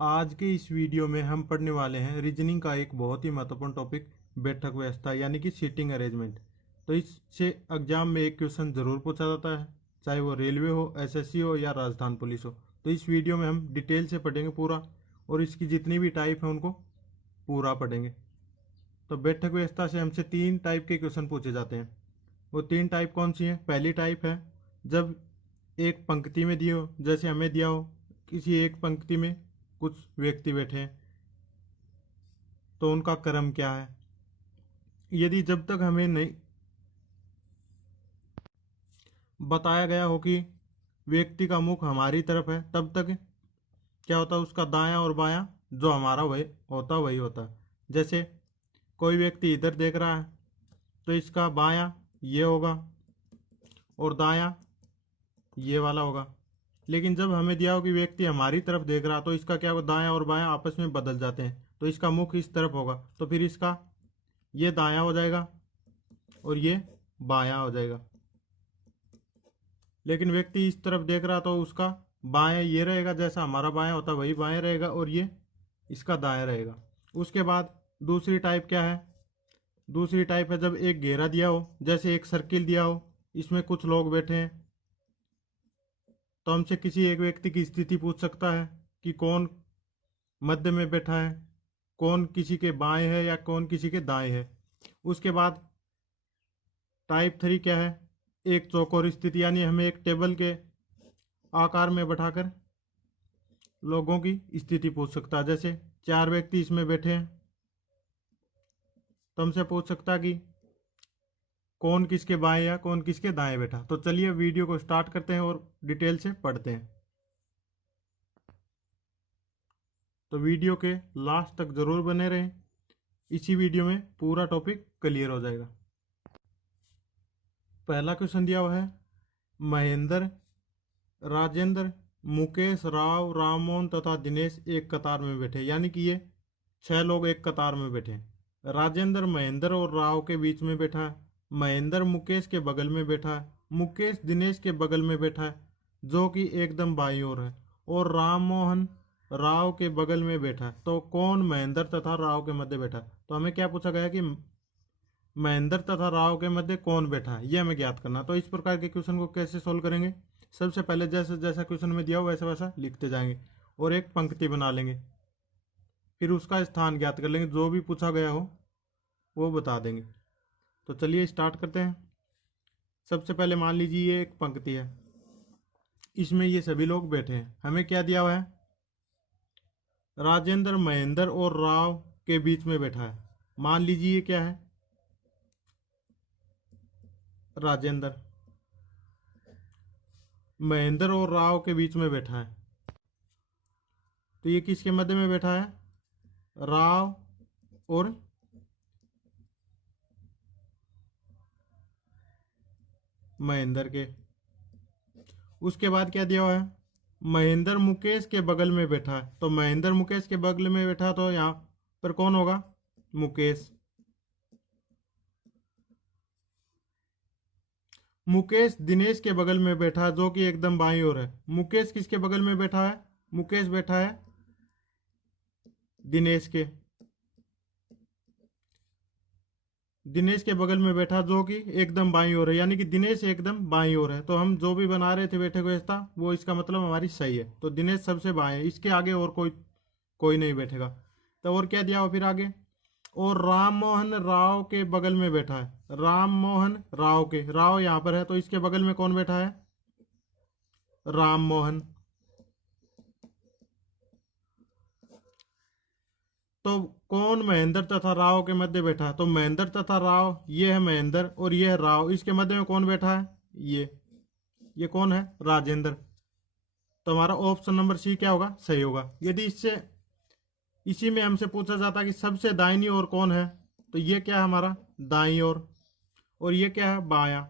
आज के इस वीडियो में हम पढ़ने वाले हैं रीजनिंग का एक बहुत ही महत्वपूर्ण टॉपिक, बैठक व्यवस्था यानी कि सीटिंग अरेंजमेंट। तो इससे एग्जाम में एक क्वेश्चन जरूर पूछा जाता है, चाहे वो रेलवे हो, एसएससी हो या राजस्थान पुलिस हो। तो इस वीडियो में हम डिटेल से पढ़ेंगे पूरा, और इसकी जितनी भी टाइप है उनको पूरा पढ़ेंगे। तो बैठक व्यवस्था से हमसे 3 टाइप के क्वेश्चन पूछे जाते हैं। वो 3 टाइप कौन सी हैं? पहली टाइप है जब एक पंक्ति में दिए हो, जैसे हमें दिया हो किसी एक पंक्ति में कुछ व्यक्ति बैठे हैं तो उनका क्रम क्या है। यदि जब तक हमें नहीं बताया गया हो कि व्यक्ति का मुख हमारी तरफ है, तब तक क्या होता है, उसका दायां और बायां जो हमारा वही होता है। जैसे कोई व्यक्ति इधर देख रहा है तो इसका बायां ये होगा और दायां ये वाला होगा। लेकिन जब हमें दिया हो कि व्यक्ति हमारी तरफ देख रहा तो इसका क्या होगा, दायां और बायां आपस में बदल जाते हैं। तो इसका मुख इस तरफ होगा तो फिर इसका ये दायां हो जाएगा और ये बायां हो जाएगा। लेकिन व्यक्ति इस तरफ देख रहा तो उसका बायां ये रहेगा, जैसा हमारा बायां होता है वही बायां रहेगा, और ये इसका दायां रहेगा। उसके बाद दूसरी टाइप क्या है? दूसरी टाइप है जब एक घेरा दिया हो, जैसे एक सर्किल दिया हो, इसमें कुछ लोग बैठे हैं तो हमसे किसी एक व्यक्ति की स्थिति पूछ सकता है कि कौन मध्य में बैठा है, कौन किसी के बाएं है या कौन किसी के दाएं है। उसके बाद टाइप 3 क्या है? एक चौकोर स्थिति, यानी हमें एक टेबल के आकार में बैठाकर लोगों की स्थिति पूछ सकता है। जैसे 4 व्यक्ति इसमें बैठे हैं तो हमसे पूछ सकता है कि कौन किसके बाएं या कौन किसके दाएं बैठा। तो चलिए वीडियो को स्टार्ट करते हैं और डिटेल से पढ़ते हैं। तो वीडियो के लास्ट तक जरूर बने रहें, इसी वीडियो में पूरा टॉपिक क्लियर हो जाएगा। पहला क्वेश्चन दिया हुआ है, महेंद्र, राजेंद्र, मुकेश, राव, राममोहन तथा दिनेश एक कतार में बैठे, यानी कि ये 6 लोग एक कतार में बैठे हैं। राजेंद्र महेंद्र और राव के बीच में बैठा है, महेंद्र मुकेश के बगल में बैठा है, मुकेश दिनेश के बगल में बैठा है जो कि एकदम बाईं ओर है, और राममोहन राव के बगल में बैठा है। तो कौन महेंद्र तथा राव के मध्य बैठा है? तो हमें क्या पूछा गया कि महेंद्र तथा राव के मध्य कौन बैठा है, ये हमें ज्ञात करना। तो इस प्रकार के क्वेश्चन को कैसे सोल्व करेंगे? सबसे पहले जैसा जैसा क्वेश्चन में दिया हो वैसा वैसा लिखते जाएंगे और एक पंक्ति बना लेंगे, फिर उसका स्थान ज्ञात कर लेंगे, जो भी पूछा गया हो वो बता देंगे। तो चलिए स्टार्ट करते हैं। सबसे पहले मान लीजिए ये एक पंक्ति है, इसमें ये सभी लोग बैठे हैं। हमें क्या दिया हुआ है? राजेंद्र महेंद्र और राव के बीच में बैठा है। मान लीजिए ये क्या है? राजेंद्र। महेंद्र और राव के बीच में बैठा है, तो ये किसके मध्य में बैठा है? राव और महेंद्र के। उसके बाद क्या दिया हुआ है? महेंद्र मुकेश के बगल में बैठा है, तो महेंद्र मुकेश के बगल में बैठा तो यहाँ पर कौन होगा? मुकेश। मुकेश दिनेश के बगल में बैठा है जो कि एकदम बाईं ओर है। मुकेश किसके बगल में बैठा है? मुकेश बैठा है दिनेश के। दिनेश के बगल में बैठा जो कि एकदम बाईं ओर है, यानी कि दिनेश एकदम बाईं ओर है। तो हम जो भी बना रहे थे बैठक व्यवस्था, वो इसका मतलब हमारी सही है। तो दिनेश सबसे बाएं है, इसके आगे और कोई नहीं बैठेगा। तो और क्या दिया हो फिर आगे? और राममोहन राव के बगल में बैठा है। राममोहन राव के, राव यहाँ पर है तो इसके बगल में कौन बैठा है? राममोहन। तो कौन महेंद्र तथा राव के मध्य बैठा है? तो महेंद्र तथा राव, ये है महेंद्र और ये है राव, इसके मध्य में कौन बैठा है? ये कौन है? राजेंद्र। तो हमारा ऑप्शन नंबर सी क्या होगा? सही होगा। यदि इसी में हमसे पूछा जाता कि सबसे दाहिनी ओर कौन है, तो ये क्या है हमारा? दाईं ओर। और ये क्या है? बायां।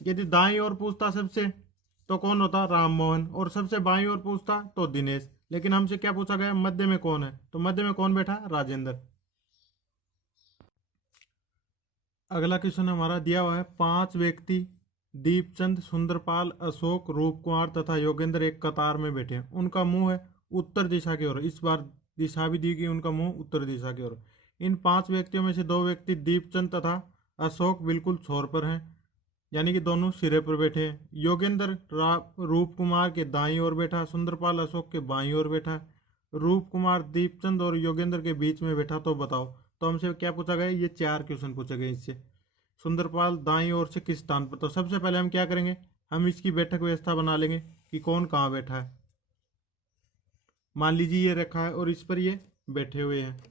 यदि दाईं ओर पूछता सबसे तो कौन होता? राममोहन। और सबसे बाईं ओर पूछता तो दिनेश। लेकिन हमसे क्या पूछा गया? मध्य में कौन है? तो मध्य में कौन बैठा? राजेंद्र। अगला क्वेश्चन हमारा दिया हुआ है, 5 व्यक्ति दीपचंद, सुंदरपाल, अशोक, रूपकुमार तथा योगेंद्र एक कतार में बैठे हैं। उनका मुंह है उत्तर दिशा की ओर। इस बार दिशा भी दी गई, उनका मुंह उत्तर दिशा की ओर। इन 5 व्यक्तियों में से 2 व्यक्ति दीपचंद तथा अशोक बिल्कुल छोर पर हैं, यानी कि दोनों सिरे पर बैठे हैं। योगेंद्र रूप कुमार के दाईं ओर बैठा, सुंदरपाल अशोक के बाईं ओर बैठा है। रूप कुमार दीपचंद और योगेंद्र के बीच में बैठा, तो बताओ। तो हमसे क्या पूछा गया, ये 4 क्वेश्चन पूछे गए इससे। सुंदरपाल दाईं ओर से किस स्थान पर, तो सबसे पहले हम क्या करेंगे, हम इसकी बैठक व्यवस्था बना लेंगे कि कौन कहाँ बैठा है। मान लीजिए ये रखा है और इस पर ये बैठे हुए हैं।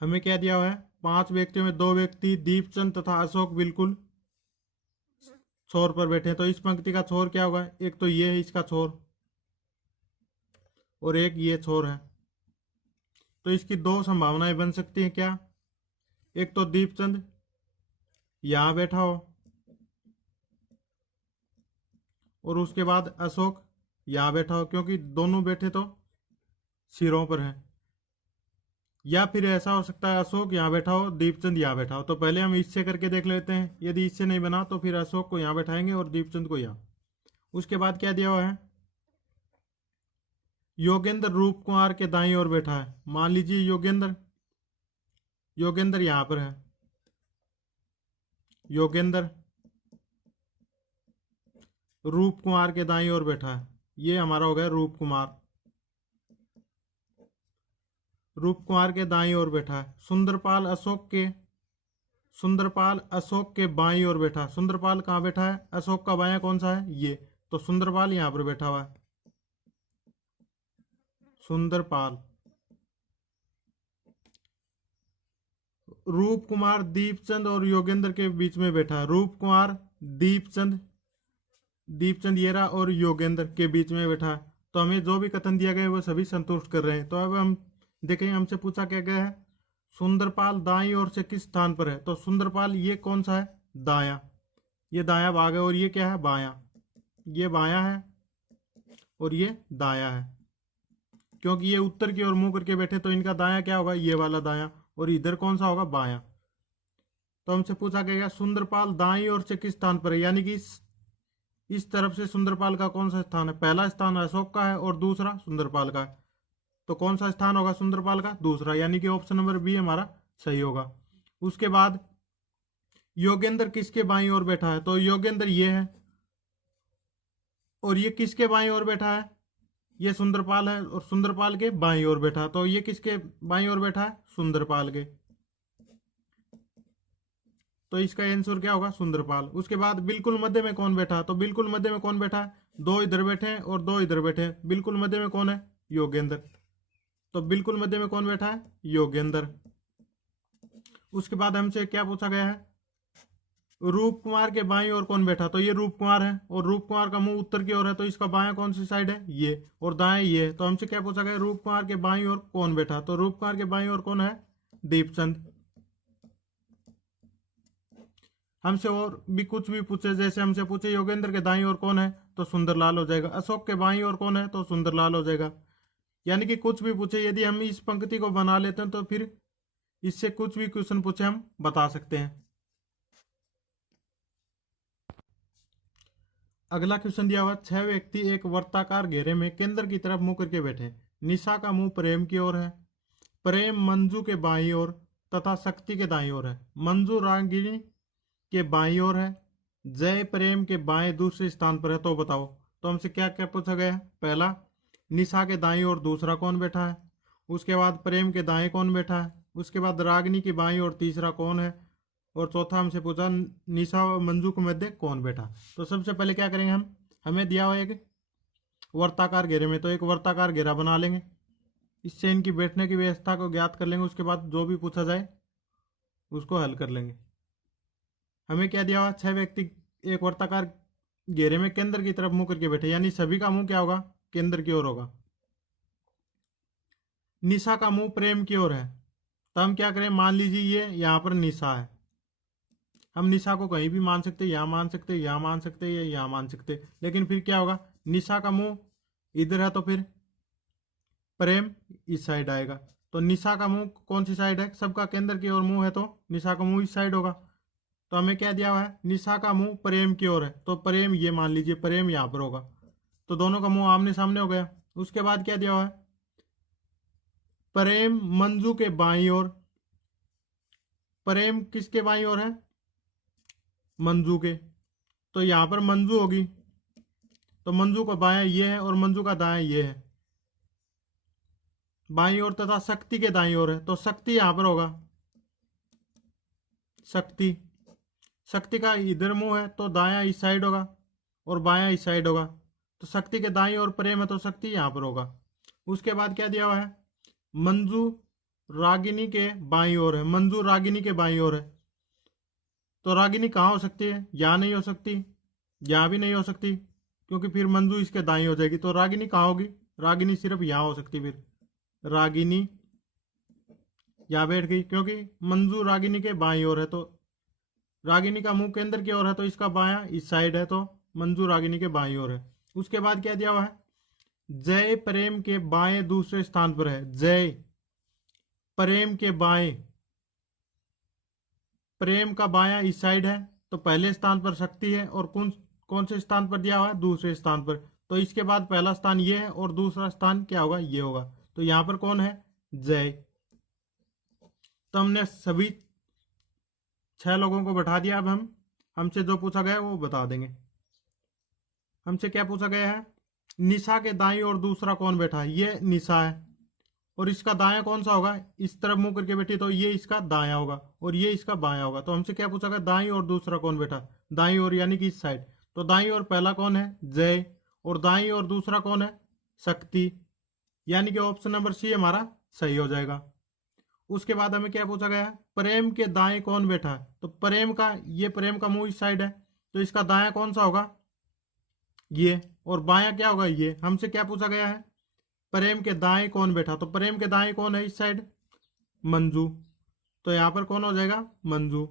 हमें क्या दिया हुआ है, 5 व्यक्तियों में 2 व्यक्ति दीपचंद तथा अशोक बिल्कुल छोर पर बैठे हैं। तो इस पंक्ति का छोर क्या होगा, एक तो ये है इसका छोर और एक ये छोर है। तो इसकी 2 संभावनाएं बन सकती हैं। क्या, एक तो दीपचंद यहां बैठा हो और उसके बाद अशोक यहां बैठा हो, क्योंकि दोनों बैठे तो सिरों पर हैं। या फिर ऐसा हो सकता है अशोक यहां बैठा हो, दीपचंद यहां बैठा हो। तो पहले हम इससे करके देख लेते हैं, यदि इससे नहीं बना तो फिर अशोक को यहां बैठाएंगे और दीपचंद को यहां। उसके बाद क्या दिया हुआ है, योगेंद्र रूप कुमार के दाईं ओर बैठा है। मान लीजिए योगेंद्र यहां पर है, योगेंद्र रूप कुमार के दाईं ओर बैठा है। ये हमारा हो गया रूप कुमार, रूप कुमार के दाईं ओर बैठा है। सुंदरपाल अशोक के बाईं ओर बैठा है। सुंदरपाल कहाँ बैठा है, अशोक का बायां कौन सा है, ये। तो सुंदरपाल यहां पर बैठा हुआ है। सुंदरपाल रूप कुमार दीपचंद और योगेंद्र के बीच में बैठा है। रूप कुमार दीपचंद येरा और योगेंद्र के बीच में बैठा है। तो हमें जो भी कथन दिया गया है वो सभी संतुष्ट कर रहे हैं। तो अब हम देखेंगे, हमसे पूछा क्या गया है, सुंदरपाल दाईं ओर से किस स्थान पर है। तो सुंदरपाल ये कौन सा है, दाया, ये दाया भाग है। और ये क्या है, बाया, ये बाया है और ये दाया है। क्योंकि ये उत्तर की ओर मुंह करके बैठे तो इनका दाया क्या होगा, ये वाला दाया, और इधर कौन सा होगा, बाया। तो हमसे पूछा गया सुंदरपाल दाईं ओर से किस स्थान पर है, यानी कि इस तरफ से सुंदरपाल का कौन सा स्थान है। पहला स्थान अशोक का है और दूसरा सुंदरपाल का है। तो कौन सा स्थान होगा सुंदरपाल का, दूसरा, यानी कि ऑप्शन नंबर बी हमारा सही होगा। उसके बाद योगेंद्र किसके बाईं ओर बैठा है, तो योगेंद्र ये है और ये किसके बाईं ओर बैठा है, ये सुंदरपाल है और सुंदरपाल के बाईं ओर बैठा है। तो ये किसके बाईं ओर बैठा है, सुंदरपाल के। तो इसका आंसर क्या होगा, सुंदरपाल। उसके बाद बिल्कुल मध्य में कौन बैठा है, तो बिल्कुल मध्य में कौन बैठा है, 2 इधर बैठे हैं और 2 इधर बैठे हैं। बिल्कुल मध्य में कौन है, योगेंद्र। तो बिल्कुल मध्य में कौन बैठा है, योगेंद्र। उसके बाद हमसे क्या पूछा गया है, रूप कुमार के बाईं ओर कौन बैठा, तो ये रूप कुमार है और रूप कुमार का मुंह उत्तर की ओर है। तो इसका बायां कौन सी साइड है, ये, और दाएं ये है। तो हमसे क्या पूछा गया, रूप कुमार के बाईं ओर कौन बैठा, तो रूप कुमार के बाईं ओर कौन है, दीपचंद। हमसे और भी कुछ भी पूछे, जैसे हमसे पूछे योगेंद्र के दाईं ओर कौन है, तो सुंदरलाल हो जाएगा। अशोक के बाईं ओर कौन है, तो सुंदरलाल हो जाएगा। यानी कि कुछ भी पूछे, यदि हम इस पंक्ति को बना लेते हैं तो फिर इससे कुछ भी क्वेश्चन पूछे हम बता सकते हैं। अगला क्वेश्चन दिया हुआ, 6 व्यक्ति एक वर्ताकार घेरे में केंद्र की तरफ मुंह करके बैठे। निशा का मुंह प्रेम की ओर है, प्रेम मंजू के बाईं ओर तथा शक्ति के दाईं ओर है। मंजू रागिनी के बाईं ओर है, जय प्रेम के बाएं दूसरे स्थान पर है। तो बताओ। तो हमसे क्या क्या पूछा गया है, पहला निशा के दाईं ओर दूसरा कौन बैठा है, उसके बाद प्रेम के दाएं कौन बैठा है, उसके बाद रागिनी की बाईं ओर तीसरा कौन है, और चौथा हमसे पूछा निशा और मंजू के मध्य कौन बैठा। तो सबसे पहले क्या करेंगे, हमें दिया हुआ एक वर्ताकार घेरे में, तो एक वर्ताकार घेरा बना लेंगे। इससे इनकी बैठने की व्यवस्था को ज्ञात कर लेंगे। उसके बाद जो भी पूछा जाए उसको हल कर लेंगे। हमें क्या दिया हुआ, 6 व्यक्ति एक वर्ताकार घेरे में केंद्र की तरफ मुंह करके बैठे, यानी सभी का मुंह क्या होगा, केंद्र की ओर होगा। निशा का मुंह प्रेम की ओर है, तो हम क्या करें, मान लीजिए ये यहाँ पर निशा है। हम निशा को कहीं भी मान सकते, यहाँ मान सकते, यहाँ मान सकते, या यहाँ मान सकते। लेकिन फिर क्या होगा, निशा का मुंह इधर है तो फिर प्रेम इस साइड आएगा। तो निशा का मुंह कौन सी साइड है, सबका केंद्र की ओर मुंह है, तो निशा का मुंह इस साइड होगा। तो हमें क्या दिया हुआ है, निशा का मुंह प्रेम की ओर है, तो प्रेम ये मान लीजिए, प्रेम यहाँ पर होगा। तो दोनों का मुंह आमने सामने हो गया। उसके बाद क्या दिया हुआ है, प्रेम मंजू के बाईं ओर। प्रेम किसके बाईं ओर है, मंजू के। तो यहां पर मंजू होगी, तो मंजू का बायां ये है और मंजू का दायां ये है, बाईं ओर, तथा शक्ति के दाईं ओर है, तो शक्ति यहां पर होगा। शक्ति, शक्ति का इधर मुंह है तो दायां इस साइड होगा और बायां इस साइड होगा, तो शक्ति के दाईं ओर प्रेम है तो शक्ति यहां पर होगा। उसके बाद क्या दिया हुआ है, मंजू रागिनी के बाईं ओर है। मंजू रागिनी के बाईं ओर है, तो रागिनी कहाँ हो सकती है, यहां नहीं हो सकती, यहां भी नहीं हो सकती, क्योंकि फिर मंजू इसके दाईं हो जाएगी। तो रागिनी कहाँ होगी, रागिनी सिर्फ यहां हो सकती, फिर रागिनी यहां बैठ गई, क्योंकि मंजू रागिनी के बाईं ओर है, तो रागिनी का मुंह केंद्र की ओर है तो इसका बायां इस साइड है, तो मंजू रागिनी के बाईं ओर है। उसके बाद क्या दिया हुआ है, जय प्रेम के बाएं दूसरे स्थान पर है। जय प्रेम के बाएं, प्रेम का बायां इस साइड है, तो पहले स्थान पर शक्ति है, और कौन कौन से स्थान पर दिया हुआ है, दूसरे स्थान पर। तो इसके बाद पहला स्थान ये है और दूसरा स्थान क्या होगा, ये होगा। तो यहां पर कौन है, जय। तो हमने सभी 6 लोगों को बैठा दिया। अब हम हमसे जो पूछा गया वो बता देंगे। हमसे क्या पूछा गया है, निशा के दाईं और दूसरा कौन बैठा है, ये निशा है, और इसका दायां कौन सा होगा, इस तरफ मुंह करके बैठी, तो ये इसका दायां होगा और ये इसका बायां होगा। तो हमसे क्या पूछा गया, दाईं और दूसरा कौन बैठा, दाईं ओर यानी कि इस साइड। तो दाईं ओर पहला कौन है, जय, और दाईं ओर दूसरा कौन है, शक्ति, यानी कि ऑप्शन नंबर सी हमारा सही हो जाएगा। उसके बाद हमें क्या पूछा गया है, प्रेम के दाएं कौन बैठा है, तो प्रेम का, ये प्रेम का मुंह इस साइड है, तो इसका दायां कौन सा होगा, ये, और बायां क्या होगा, ये। हमसे क्या पूछा गया है, प्रेम के दाएं कौन बैठा, तो प्रेम के दाएं कौन है इस साइड, मंजू, तो यहां पर कौन हो जाएगा, मंजू।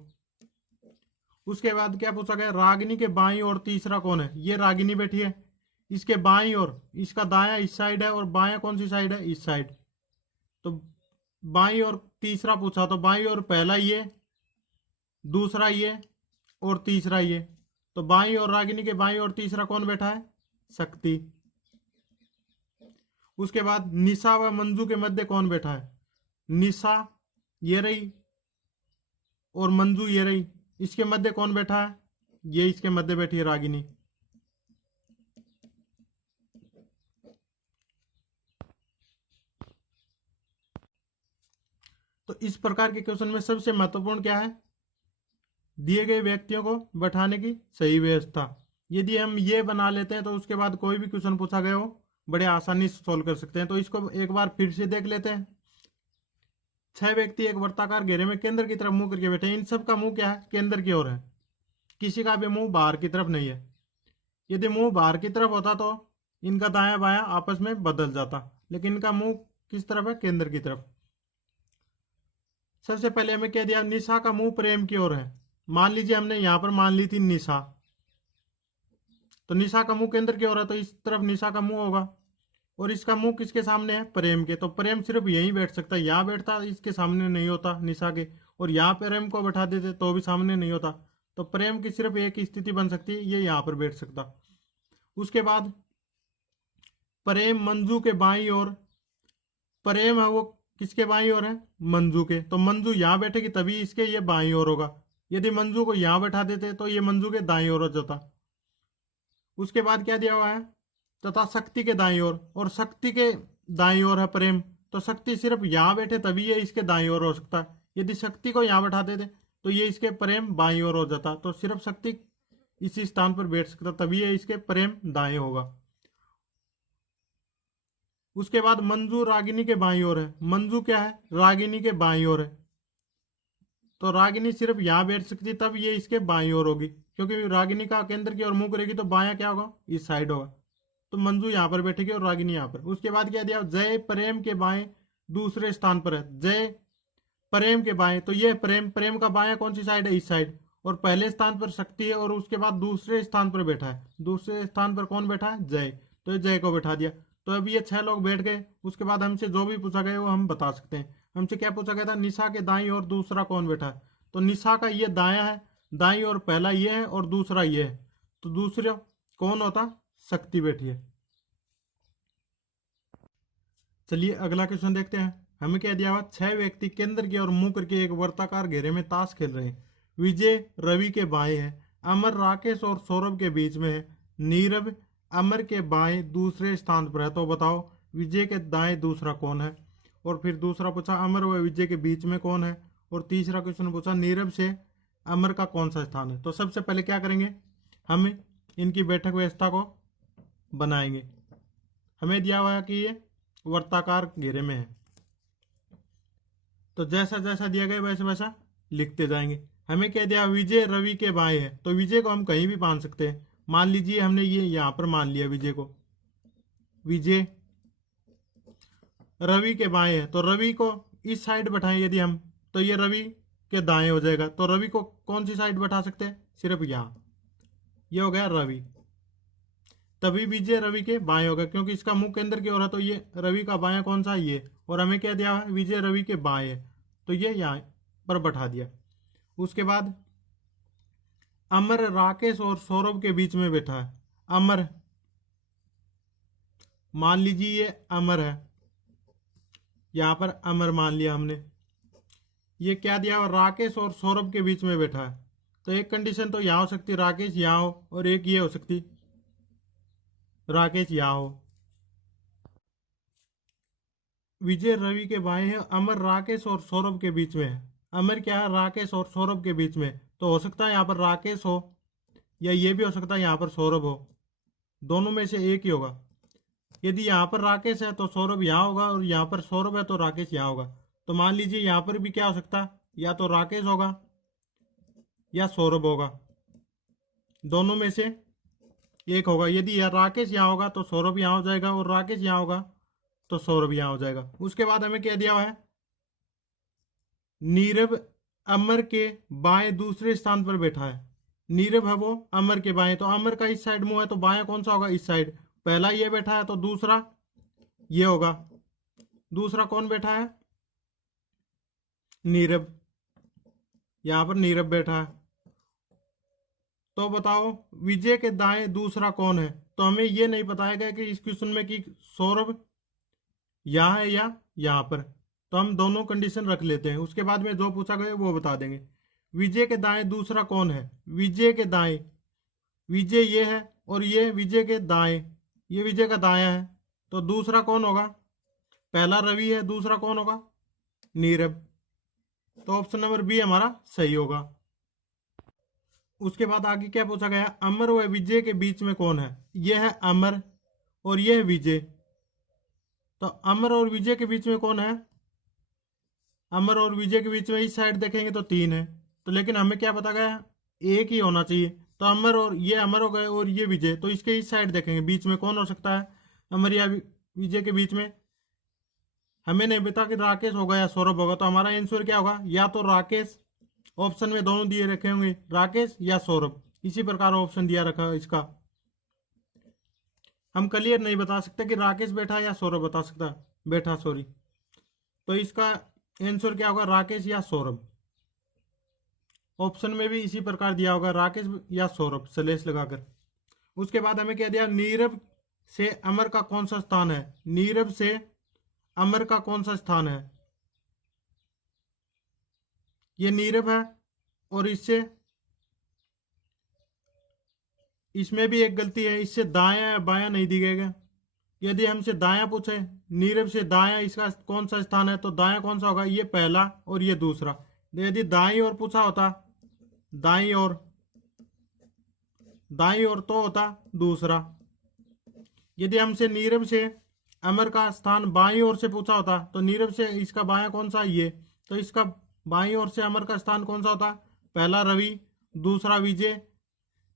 उसके बाद क्या पूछा गया, रागिनी के बाईं और तीसरा कौन है, ये रागिनी बैठी है, इसके बाईं ओर, इसका दायां इस साइड है और बायां कौन सी साइड है, इस साइड। तो बाईं ओर तीसरा पूछा, तो बाईं ओर पहला ये, दूसरा ये और तीसरा ये। तो बाईं और रागिनी के बाईं और तीसरा कौन बैठा है, शक्ति। उसके बाद निशा व मंजू के मध्य कौन बैठा है, निशा ये रही और मंजू ये रही, इसके मध्य कौन बैठा है, ये इसके मध्य बैठी है रागिनी। तो इस प्रकार के क्वेश्चन में सबसे महत्वपूर्ण क्या है, दिए गए व्यक्तियों को बैठाने की सही व्यवस्था। यदि हम ये बना लेते हैं तो उसके बाद कोई भी क्वेश्चन पूछा गया हो बड़े आसानी से सोल्व कर सकते हैं। तो इसको एक बार फिर से देख लेते हैं। 6 व्यक्ति एक वर्ताकार घेरे में केंद्र की तरफ मुंह करके बैठे हैं। इन सब का मुंह क्या है, केंद्र की ओर है, किसी का भी मुंह बाहर की तरफ नहीं है। यदि मुंह बाहर की तरफ होता तो इनका दायां बायां आपस में बदल जाता, लेकिन इनका मुंह किस तरफ है, केंद्र की तरफ। सबसे पहले हमें क्या दिया, निशा का मुंह प्रेम की ओर है। मान लीजिए हमने यहां पर मान ली थी निशा, तो निशा का मुंह केंद्र की ओर है, तो इस तरफ निशा का मुंह होगा, और इसका मुंह किसके सामने है, प्रेम के। तो प्रेम सिर्फ यहीं बैठ सकता है, यहाँ बैठता इसके सामने नहीं होता निशा के, और यहाँ प्रेम को बैठा देते तो भी सामने नहीं होता। तो प्रेम की सिर्फ एक स्थिति बन सकती है, ये यहाँ पर बैठ सकता। उसके बाद प्रेम मंजू के बाईं ओर, प्रेम है वो किसके बाईं ओर है, मंजू के, तो मंजू यहाँ बैठेगी तभी इसके ये बाईं ओर होगा। यदि मंजू को यहाँ बैठा देते तो ये मंजू के दाईं ओर हो जाता। उसके बाद क्या दिया हुआ है, तथा शक्ति के दाईं ओर, और शक्ति के दाईं ओर है प्रेम, तो शक्ति सिर्फ यहाँ बैठे तभी ये इसके दाईं ओर हो सकता है। यदि शक्ति को यहाँ बैठा देते तो ये इसके प्रेम बाईं ओर हो जाता, तो सिर्फ शक्ति इसी स्थान पर बैठ सकता तभी ये इसके प्रेम दाएं होगा। उसके बाद मंजू रागिनी के बाईं ओर है। मंजू क्या है, रागिनी के बाईं ओर है, तो रागिनी सिर्फ यहाँ बैठ सकती तब ये इसके बाईं ओर होगी, क्योंकि रागिनी का केंद्र की ओर मुंह करेगी तो बायां क्या होगा, इस साइड होगा। तो मंजू यहाँ पर बैठेगी और रागिनी यहाँ पर। उसके बाद क्या दिया, जय प्रेम के बाएं दूसरे स्थान पर है। जय प्रेम के बाएं, तो ये प्रेम, प्रेम का बायां कौन सी साइड है, इस साइड, और पहले स्थान पर शक्ति है, और उसके बाद दूसरे स्थान पर बैठा है। दूसरे स्थान पर कौन बैठा है, जय, तो ये जय को बैठा दिया। तो अभी ये 6 लोग बैठ गए। उसके बाद हमसे जो भी पूछा गया वो हम बता सकते हैं। हमसे क्या पूछा गया था, निशा के दाईं और दूसरा कौन बैठा है, तो निशा का ये दायां है, दाईं और पहला ये है और दूसरा ये है, तो दूसरा कौन होता, शक्ति बैठी है। चलिए अगला क्वेश्चन देखते हैं। हमें क्या दिया हुआ, 6 व्यक्ति केंद्र की ओर मुंह करके एक वर्ताकार घेरे में ताश खेल रहे हैं। विजय रवि के बाएं है, अमर राकेश और सौरभ के बीच में है, नीरव अमर के बाएं दूसरे स्थान पर है। तो बताओ विजय के दाएं दूसरा कौन है। और फिर दूसरा पूछा अमर व विजय के बीच में कौन है। और तीसरा क्वेश्चन पूछा नीरव से अमर का कौन सा स्थान है। तो सबसे पहले क्या करेंगे, हम इनकी बैठक व्यवस्था को बनाएंगे। हमें दिया हुआ है कि ये वर्ताकार घेरे में है, तो जैसा जैसा दिया गया वैसा वैसा लिखते जाएंगे। हमें क्या दिया, विजय रवि के बाएं है, तो विजय को हम कहीं भी मान सकते हैं। मान लीजिए हमने ये यहां पर मान लिया विजय को, विजय रवि के बाएं है, तो रवि को इस साइड बैठाएं यदि हम, तो ये रवि के दाएं हो जाएगा। तो रवि को कौन सी साइड बैठा सकते हैं, सिर्फ यहां, ये हो गया रवि। तभी विजय रवि के बाएं होगा, क्योंकि इसका मुंह केंद्र की ओर है, तो ये रवि का बायां कौन सा, ये। और हमें क्या दिया है, विजय रवि के बाएं है, तो ये यहां पर बैठा दिया। उसके बाद अमर राकेश और सौरभ के बीच में बैठा है। अमर, मान लीजिए ये अमर है, यहां पर अमर मान लिया हमने। ये क्या दिया, राकेश और सौरभ के बीच में बैठा है, तो एक कंडीशन तो यहां हो सकती, राकेश यहां हो, और एक ये हो सकती, राकेश यहां हो। विजय रवि के बाएं है, अमर राकेश और सौरभ के बीच में है। अमर क्या है, राकेश और सौरभ के बीच में, तो हो सकता है यहाँ पर राकेश हो, या ये भी हो सकता है यहाँ पर सौरभ हो, दोनों में से एक ही होगा। यदि यहाँ पर राकेश है तो सौरभ यहाँ होगा, और यहाँ पर सौरभ है तो राकेश यहाँ होगा। तो मान लीजिए यहाँ पर भी क्या हो सकता है, या तो राकेश होगा या सौरभ होगा, दोनों में से एक होगा। यदि राकेश यहाँ होगा तो सौरभ यहाँ हो जाएगा, और राकेश यहाँ होगा तो सौरभ यहाँ हो जाएगा। उसके बाद हमें क्या दिया हुआ है, नीरव अमर के बाएं दूसरे स्थान पर बैठा है। नीरव है वो अमर के बाएं, तो अमर का इस साइड मुंह है, तो बाएं कौन सा होगा, इस साइड। पहला ये बैठा है तो दूसरा ये होगा। दूसरा कौन बैठा है, नीरव, यहां पर नीरव बैठा है। तो बताओ विजय के दाएं दूसरा कौन है। तो हमें ये नहीं बताया गया कि इस क्वेश्चन में कि सौरभ यहाँ है या यहाँ पर, तो हम दोनों कंडीशन रख लेते हैं। उसके बाद में जो पूछा गया वो बता देंगे। विजय के दाएं दूसरा कौन है, विजय के दाएं, विजय ये है और ये विजय के दाएं, ये विजय का दायां है, तो दूसरा कौन होगा, पहला रवि है, दूसरा कौन होगा, नीरव। तो ऑप्शन नंबर बी हमारा सही होगा। उसके बाद आगे क्या पूछा गया, अमर व विजय के बीच में कौन है। यह है अमर और यह है विजय, तो अमर और विजय के बीच में कौन है, अमर और विजय के बीच में इस साइड देखेंगे तो 3 है, तो लेकिन हमें क्या पता गया, एक ही होना चाहिए। तो अमर और ये अमर हो गए और ये विजय, तो इसके इस साइड देखेंगे बीच में कौन हो सकता है, अमर या विजय के बीच में। हमें नहीं पता कि राकेश होगा या सौरभ होगा, तो हमारा आंसर क्या होगा, या तो राकेश, ऑप्शन में दोनों दिए रखे होंगे, राकेश या सौरभ, इसी प्रकार ऑप्शन दिया रखा इसका। हम क्लियर नहीं बता सकते कि राकेश बैठा या सौरभ बता सकता बैठा, सॉरी। तो इसका आंसर क्या होगा, राकेश या सौरभ। ऑप्शन में भी इसी प्रकार दिया होगा, राकेश या सौरभ स्लैश लगाकर। उसके बाद हमें क्या दिया, नीरव से अमर का कौन सा स्थान है। नीरव से अमर का कौन सा स्थान है, ये नीरव है, और इससे, इसमें भी एक गलती है, इससे दायां या बायां नहीं दिखेगा। यदि हमसे दायां पूछे, नीरव से दायां इसका कौन सा स्थान है, तो दायां कौन सा होगा, ये पहला और ये दूसरा। यदि दाईं ओर पूछा होता, दाईं ओर, दाईं ओर तो होता दूसरा। यदि हमसे नीरव से अमर का स्थान बाईं ओर से पूछा होता, तो नीरव से इसका बायां कौन सा, ये, तो इसका बाईं ओर से अमर का स्थान कौन सा होता, पहला रवि, दूसरा विजय,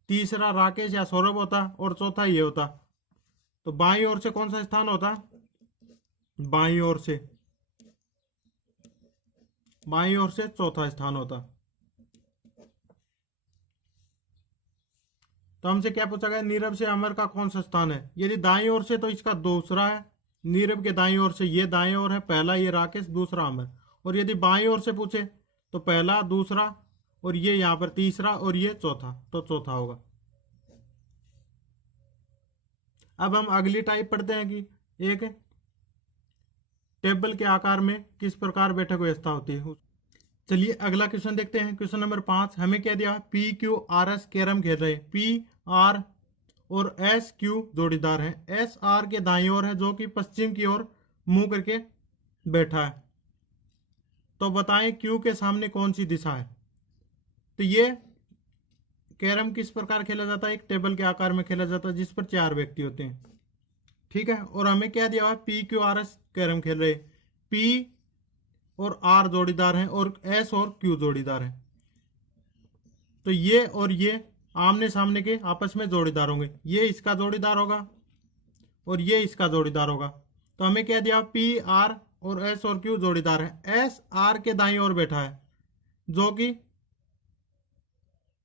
तीसरा राकेश या सौरभ होता, और चौथा ये होता। तो बाईं ओर से कौन सा स्थान होता, बाईं ओर से, बाईं ओर से चौथा स्थान होता। तो हमसे क्या पूछा गया, नीरव से अमर का कौन सा स्थान है। यदि दाईं ओर से तो इसका दूसरा है, नीरव के दाईं ओर से ये दाईं ओर है, पहला ये राकेश, दूसरा अमर। और यदि बाईं ओर से पूछे तो पहला, दूसरा, और ये यहाँ पर तीसरा, और ये चौथा, तो चौथा होगा। अब हम अगली टाइप पढ़ते हैं कि एक टेबल के आकार में किस प्रकार बैठक व्यवस्था होती है। चलिए अगला क्वेश्चन देखते हैं। क्वेश्चन नंबर 5, हमें क्या दिया, P Q R S carrom खेल रहे हैं। पी आर और एस क्यू जोड़ीदार हैं। एस आर के दाईं ओर है जो कि पश्चिम की ओर मुंह करके बैठा है। तो बताएं क्यू के सामने कौन सी दिशा है। तो ये कैरम किस प्रकार खेला जाता है, एक टेबल के आकार में खेला जाता है जिस पर 4 व्यक्ति होते हैं। ठीक है, और हमें क्या दिया हुआ है, P Q R S carrom खेल रहे। पी और आर जोड़ीदार हैं और एस और क्यू जोड़ीदार हैं। तो ये और ये आमने सामने के आपस में जोड़ीदार होंगे। ये इसका जोड़ीदार होगा और ये इसका जोड़ीदार होगा। तो हमें क्या दिया, पी आर और एस और क्यू जोड़ीदार है। एस आर के दाईं ओर बैठा है जो कि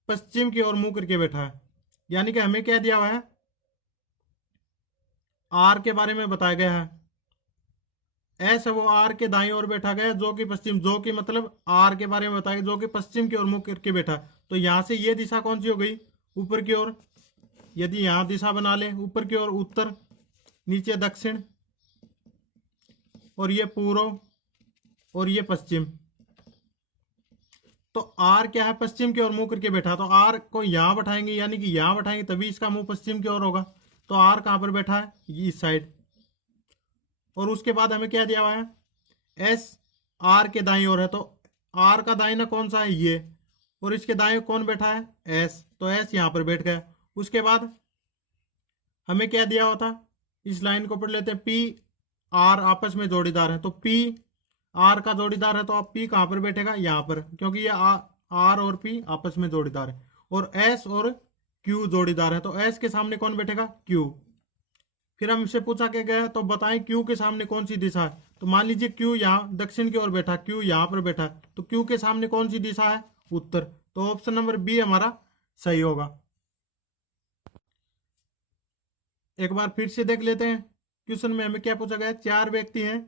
पश्चिम की ओर मुंह करके बैठा है। यानी कि हमें क्या दिया हुआ है, आर के बारे में बताया गया है। एस है वो आर के दाईं ओर बैठा गया जो कि पश्चिम, जो कि मतलब आर के बारे में बताया जो कि पश्चिम की ओर मुंह करके बैठा है। तो यहां से ये दिशा कौन सी हो गई, ऊपर की ओर। यदि यहां दिशा बना ले, ऊपर की ओर उत्तर, नीचे दक्षिण, और ये पूर्व और ये पश्चिम। तो आर क्या है, पश्चिम की ओर मुंह करके बैठा। तो आर को यहां बैठाएंगे, यानी कि यहां बैठाएंगे तभी इसका मुंह पश्चिम की ओर होगा। तो आर कहां पर बैठा है, इस साइड। और उसके बाद हमें क्या दिया हुआ है, एस आर के दाईं ओर है। तो आर का दाहिना कौन सा है, ये, और इसके दाएं कौन बैठा है, एस। तो एस यहां पर बैठ गया। उसके बाद हमें क्या दिया हुआ था, इस लाइन को पढ़ लेते हैं। पी आर आपस में जोड़ीदार है। तो पी आर का जोड़ीदार है तो आप पी कहां पर बैठेगा, यहां पर, क्योंकि ये आर और पी आपस में जोड़ीदार है। और एस और क्यू जोड़ीदार है। तो एस के सामने कौन बैठेगा, क्यू। फिर हमसे पूछा क्या गया, तो बताएं क्यू के सामने कौन सी दिशा है। तो मान लीजिए क्यू यहाँ दक्षिण की ओर बैठा, क्यू यहाँ पर बैठा है। तो क्यू के सामने कौन सी दिशा है, उत्तर। तो ऑप्शन नंबर बी हमारा सही होगा। एक बार फिर से देख लेते हैं। क्वेश्चन में हमें क्या पूछा गया, 4 व्यक्ति हैं,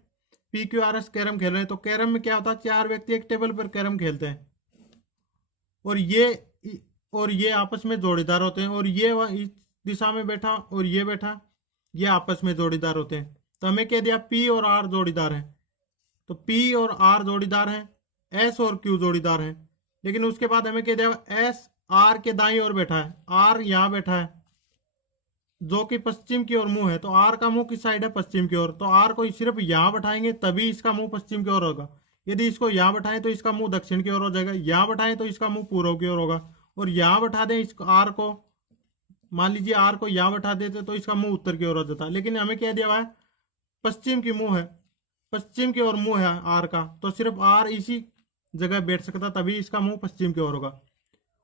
P Q R S carrom खेल रहे हैं। तो कैरम में क्या होता है, 4 व्यक्ति एक टेबल पर कैरम खेलते हैं और ये आपस में जोड़ीदार होते हैं। और ये इस दिशा में बैठा और ये बैठा, ये आपस में जोड़ीदार होते हैं। तो हमें क्या दिया, पी और आर जोड़ीदार हैं। तो पी और आर जोड़ीदार हैं, एस और क्यू जोड़ीदार हैं। लेकिन उसके बाद हमें क्या दिया, एस आर के दाईं ओर बैठा है, आर यहां बैठा है जो कि पश्चिम की ओर मुंह है। तो आर का मुंह किस साइड है, पश्चिम की ओर। तो आर को सिर्फ यहां बैठाएंगे तभी इसका मुंह पश्चिम की ओर होगा। यदि इसको यहां बैठाएं तो इसका मुंह दक्षिण की ओर हो जाएगा, यहां बैठाएं तो इसका मुंह पूर्व की ओर होगा। और यहां बैठा दें इस आर को, मान लीजिए आर को यहां बैठा देते तो इसका मुंह उत्तर की ओर हो जाता। लेकिन हमें क्या दिया हुआ है, पश्चिम की मुंह है, पश्चिम की ओर मुंह है आर का। तो सिर्फ आर इसी जगह बैठ सकता तभी इसका मुंह पश्चिम की ओर होगा।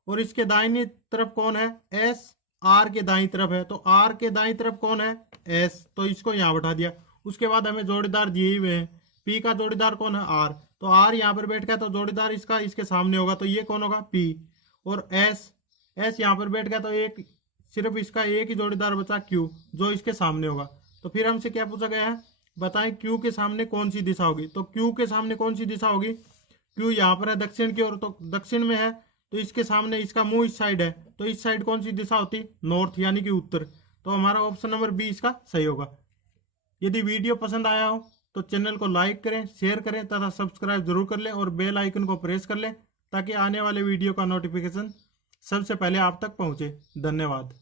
और इसके दाहिनी तरफ कौन है, एस आर के दाईं तरफ है। तो आर के दाईं तरफ कौन है, एस। तो इसको यहां बैठा दिया। उसके बाद हमें जोड़ीदार दिए हुए हैं, पी का जोड़ीदार कौन है, आर। तो आर यहां पर बैठ गया तो जोड़ीदार इसका इसके सामने होगा। तो ये कौन होगा, पी। और एस यहां पर बैठ गया तो एक सिर्फ इसका एक ही जोड़ीदार बचा, क्यू, जो इसके सामने होगा। तो फिर हमसे क्या पूछा गया है, बताएं क्यू के सामने कौन सी दिशा होगी। तो क्यू के सामने कौन सी दिशा होगी, क्यू यहाँ पर है दक्षिण की ओर। तो दक्षिण में है तो इसके सामने इसका मुंह इस साइड है। तो इस साइड कौन सी दिशा होती, नॉर्थ, यानी कि उत्तर। तो हमारा ऑप्शन नंबर बी इसका सही होगा। यदि वीडियो पसंद आया हो तो चैनल को लाइक करें, शेयर करें तथा सब्सक्राइब जरूर कर लें और बेल आइकन को प्रेस कर लें ताकि आने वाले वीडियो का नोटिफिकेशन सबसे पहले आप तक पहुंचे। धन्यवाद।